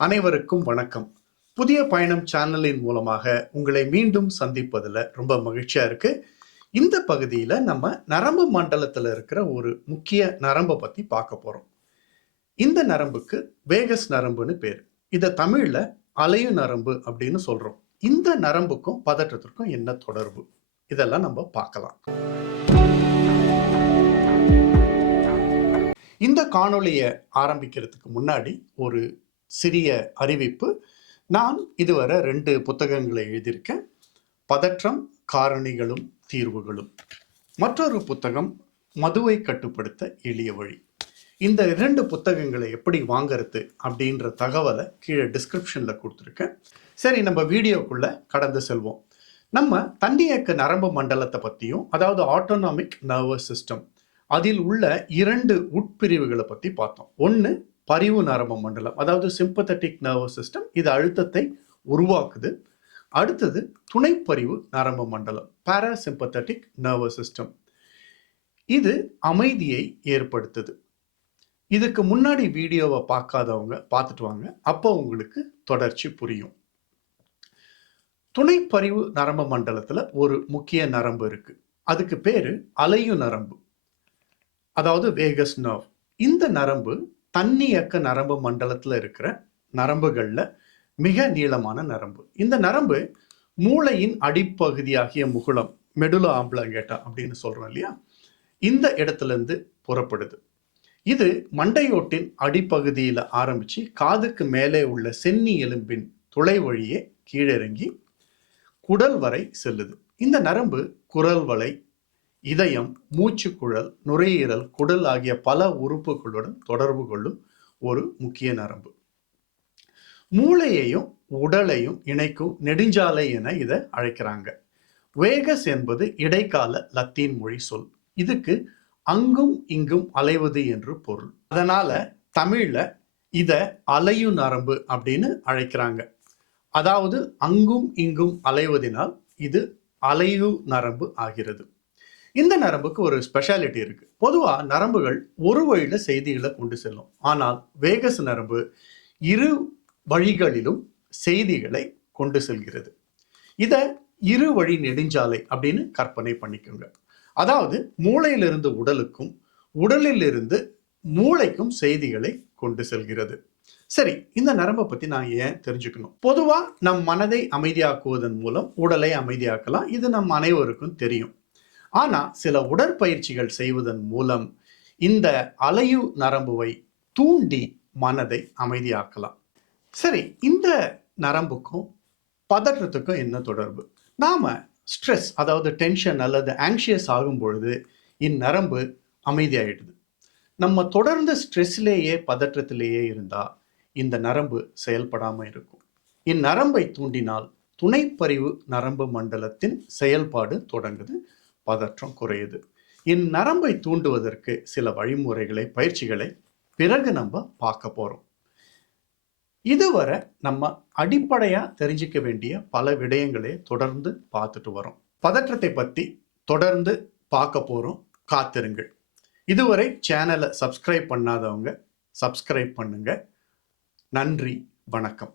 அனைவருக்கும் வணக்கம். புதிய பயணம் சேனலின் மூலமாக உங்களை மீண்டும் சந்திப்பதில் ரொம்ப மகிழ்ச்சியா இருக்கு. இந்த பகுதியில் நம்ம நரம்பு மண்டலத்தில் இருக்கிற ஒரு முக்கிய நரம்பை பற்றி பார்க்க போறோம். இந்த நரம்புக்கு வேகஸ் நரம்புன்னு பேர். இதை தமிழில் அலையு நரம்பு அப்படின்னு சொல்றோம். இந்த நரம்புக்கும் பதற்றத்திற்கும் என்ன தொடர்பு, இதெல்லாம் நம்ம பார்க்கலாம். இந்த காணொளியை ஆரம்பிக்கிறதுக்கு முன்னாடி ஒரு சிறிய அறிவிப்பு. நான் இதுவரை 2 புத்தகங்களை எழுதியிருக்கேன். பதற்றம், காரணிகளும் தீர்வுகளும். மற்றொரு புத்தகம் மதுவை கட்டுப்படுத்த எளிய வழி. இந்த 2 புத்தகங்களை எப்படி வாங்கறது அப்படின்ற தகவலை கீழே டிஸ்கிரிப்ஷன்ல கொடுத்துருக்கேன். சரி, நம்ம வீடியோக்குள்ள கடந்து செல்வோம். நம்ம தன்னியக்க நரம்பு மண்டலத்தை பற்றியும், அதாவது ஆட்டோனாமிக் நர்வஸ் சிஸ்டம், அதில் உள்ள 2 உட்பிரிவுகளை பற்றி பார்த்தோம். ஒன்று பரிவு நரம்பு மண்டலம், அதாவது சிம்பத்தட்டிக் நர்வஸ் சிஸ்டம், இது அழுத்தத்தை உருவாக்குது. அடுத்தது துணைப்பரிவு நரம்பு மண்டலம், பாராசிம்பத்தட்டிக் நர்வஸ் சிஸ்டம், இது அமைதியை ஏற்படுத்துது. இதுக்கு முன்னாடி வீடியோவை பார்க்காதவங்க பார்த்துட்டு வாங்க, அப்போ உங்களுக்கு தொடர்ச்சி புரியும். துணைப்பரிவு நரம்பு மண்டலத்தில் ஒரு முக்கிய நரம்பு இருக்கு. அதுக்கு பேரு அலையு நரம்பு, அதாவது வேகஸ் நர்வ். இந்த நரம்பு தன்னியக்க நரம்பு மண்டலத்தில் இருக்கிற நரம்புகளில் மிக நீளமான நரம்பு. இந்த நரம்பு மூளையின் அடிப்பகுதியாகிய முகுளம், மெடுலா ஆம்பிளங்கேட்டா அப்படின்னு சொல்றோம் இல்லையா, இந்த இடத்துல இருந்து புறப்படுது. இது மண்டையோட்டின் அடிப்பகுதியில் ஆரம்பிச்சு காதுக்கு மேலே உள்ள சென்னி எலும்பின் துளை வழியே கீழிறங்கி குடல் வரை செல்லுது. இந்த நரம்பு குரல் வளை, இதயம், மூச்சுக்குழல், நுரையீரல், குடல் ஆகிய பல உறுப்புகளுடன் தொடர்பு கொள்ளும் ஒரு முக்கிய நரம்பு. மூளையையும் உடலையும் இணைக்கும் நெடுஞ்சாலை என இதை அழைக்கிறாங்க. வேகஸ் என்பது இடைக்கால லத்தீன் மொழி சொல். இதுக்கு அங்கும் இங்கும் அலைவது என்று பொருள். அதனால தமிழ்ல இத அலையு நரம்பு அப்படின்னு அழைக்கிறாங்க. அதாவது அங்கும் இங்கும் அலைவதினால் இது அலையு நரம்பு ஆகிறது. இந்த நரம்புக்கு ஒரு ஸ்பெஷாலிட்டி இருக்கு. பொதுவா நரம்புகள் ஒரு வழியில செய்திகளை கொண்டு செல்லும். ஆனால் வேகஸ் நரம்பு 2 வழிகளிலும் செய்திகளை கொண்டு செல்கிறது. இத 2 வழி நெடுஞ்சாலை அப்படின்னு கற்பனை பண்ணிக்கோங்க. அதாவது மூளையிலிருந்து உடலுக்கும், உடலிலிருந்து மூளைக்கும் செய்திகளை கொண்டு செல்கிறது. சரி, இந்த நரம்பை பத்தி நான் ஏன் தெரிஞ்சுக்கணும்? பொதுவா நம் மனதை அமைதியாக்குவதன் மூலம் உடலை அமைதியாக்கலாம். இது நம் அனைவருக்கும் தெரியும். ஆனா சில உடற்பயிற்சிகள் செய்வதன் மூலம் இந்த அலையு நரம்புவை தூண்டி மனதை அமைதியாக்கலாம். சரி, இந்த நரம்புக்கும் பதற்றத்துக்கும் என்ன தொடர்பு? நாம ஸ்ட்ரெஸ், அதாவது டென்ஷன் அல்லது ஆங்ஷியஸ் ஆகும் பொழுது இந்நரம்பு அமைதியாயிடுது. நம்ம தொடர்ந்து ஸ்ட்ரெஸ்லேயே பதற்றத்திலேயே இருந்தா இந்த நரம்பு செயல்படாம இருக்கும். இந்நரம்பை தூண்டினால் துணைப்பரிவு நரம்பு மண்டலத்தின் செயல்பாடு தொடங்குது, பதற்றம் குறையுது. இந்நரம்பை தூண்டுவதற்கு சில வழிமுறைகளை, பயிற்சிகளை பிறகு நம்ம பார்க்க போறோம். இதுவரை நம்ம அடிப்படையா தெரிஞ்சுக்க வேண்டிய பல விடயங்களை தொடர்ந்து பார்த்துட்டு வரோம். பதற்றத்தை பத்தி தொடர்ந்து பார்க்க போறோம், காத்திருங்கள். இதுவரை சேனலை சப்ஸ்கிரைப் பண்ணாதவங்க சப்ஸ்கிரைப் பண்ணுங்க. நன்றி, வணக்கம்.